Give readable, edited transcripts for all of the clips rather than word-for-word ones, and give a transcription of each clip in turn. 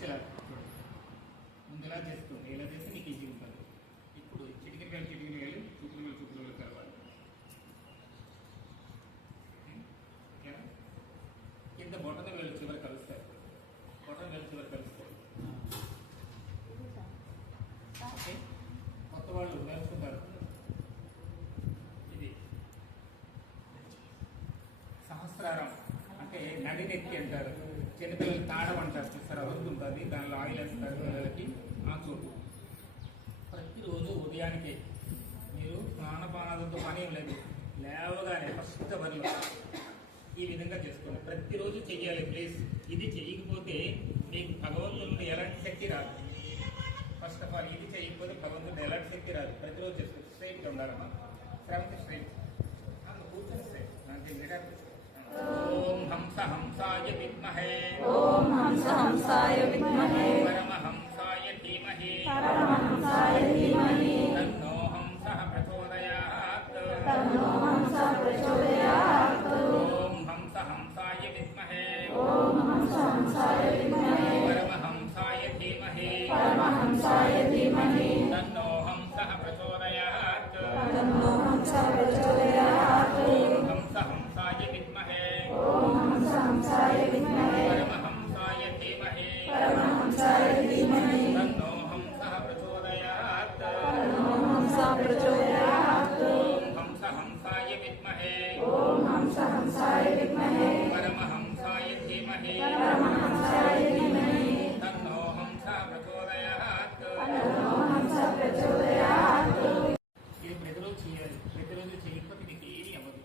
Just ఇలా ముందు ఇలా చేసుకోండి. ఇలా చేస్తే మీకు ఈజీ ఉంటుంది. ఇప్పుడు చిటికిన వేలు చూపులు వేలు కలవాలి. కింద బొటన వేలు చివరి కలుస్తాయి. ఓకే, కొత్త వాళ్ళు నేర్చుకుంటారు. ఇది సహస్రారం అంటే నడినెత్తి అంటారు. చిన్నపిల్లలు తాడం అంటారు. చూస్తారు, అవుతుంటుంది. దానిలో ఆయిల్ వేస్తారు పిల్లలకి. ఆ చూపు ప్రతిరోజు ఉదయానికే మీరు స్నానపానాలతో పని ఏం లేదు, లేవగానే ఫస్ట్ అవర్లో ఈ విధంగా చేసుకోండి. ప్రతిరోజు చెయ్యాలి ప్లీజ్. ఇది చేయకపోతే మీకు భగవంతుడు ఎలాంటి శక్తి రాదు. ఫస్ట్ ఆఫ్ ఆల్ ఇది చేయకపోతే భగవంతుడు ఎలాంటి శక్తి రాదు. ప్రతిరోజు చేసుకోండి. స్ట్రైట్గా ఉండాలమ్మా. శ్రవంతి స్ట్రైట్, కూర్చొని స్ట్రైట్. ఓం హంస హంసాయ విద్మహే పరమహంసాయ ధీమహి తన్నో హంసః ప్రచోదయాత్. ఓం హంస హంసాయ విద్మహే పరమహంసాయ ధీమహి తన్నో హంసః ప్రచోదయాత్. ఓం హంస హంసాయ విద్మహే పరమహంసాయ ధీమహి తన్నో హంసః ప్రచోదయాత్. ఓం హంస హంసాయ విద్మహే పరమహంసాయ ధీమహి తన్నో హంసః ప్రచోదయాత్. ఇది ప్రతిరోజు చేయాలి. ప్రతిరోజు చేయకపోతే మీకు ఏమీ అవ్వదు.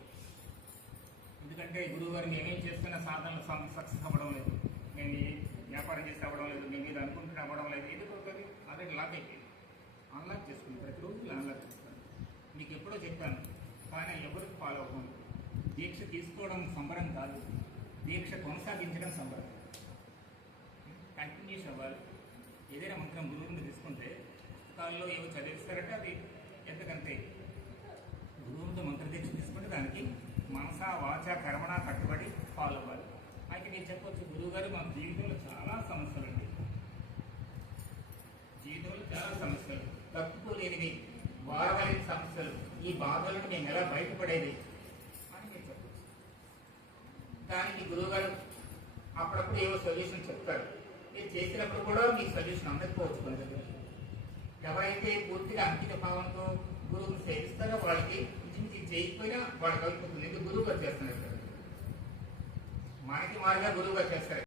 ఎందుకంటే గురువు గారిని ఏమేం చేస్తున్న సాధనలు సక్సెస్ అవ్వడం లేదు. మేము వ్యాపారం చేసి అవ్వడం లేదు. మేము ఇది అనుకుంటున్న అవ్వడం లేదు. ఎందుకు అవుతుంది? ఆల్రెడీ లాక్ అయిపోయింది. అన్లాక్ చేసుకుంది. ప్రతిరోజు అన్లాక్ చేసుకోండి. మీకు ఎప్పుడో చెప్పాను, కానీ ఎవరికి ఫాలో అవ్వదు. దీక్ష తీసుకోవడం సంబరం కాదు, దీక్ష కొనసాగించడం సంబరం. కంటిన్యూస్ అవ్వాలి. ఏదైనా మంత్రం గురువు నుండి తీసుకుంటే పుస్తకాల్లో ఏవో చదివిస్తారంటే అది ఎంతకంతే. గురువు నుండి మంత్ర దీక్ష తీసుకుంటే దానికి మనసా వాచ కర్మణ కట్టుబడి ఫాలో అవ్వాలి. అయితే నేను చెప్పొచ్చు, గురువు గారు మా జీవితంలో చాలా సమస్యలు అండి. జీవితంలో చాలా సమస్యలు, తప్పుకోలేనివి, వారవలేని సమస్యలు. ఈ బాధలను మేము ఎలా బయటపడేది అని నేను చెప్పచ్చు. దానికి గురువు గారు అప్పుడప్పుడు ఏవో సొల్యూషన్ చెప్తారు. మీరు చేసినప్పుడు కూడా మీకు సొల్యూషన్ అందకపోవచ్చు. మన దగ్గర ఎవరైతే పూర్తిగా అంకిత భావంతో గురువుని సేవిస్తారో వాళ్ళకి ఇది చేయకపోయినా వాళ్ళకి అయిపోతుంది. ఎందుకు గురువు గారు చేస్తున్నారు, మనకి మారుగా గురువు గారు చేస్తారు.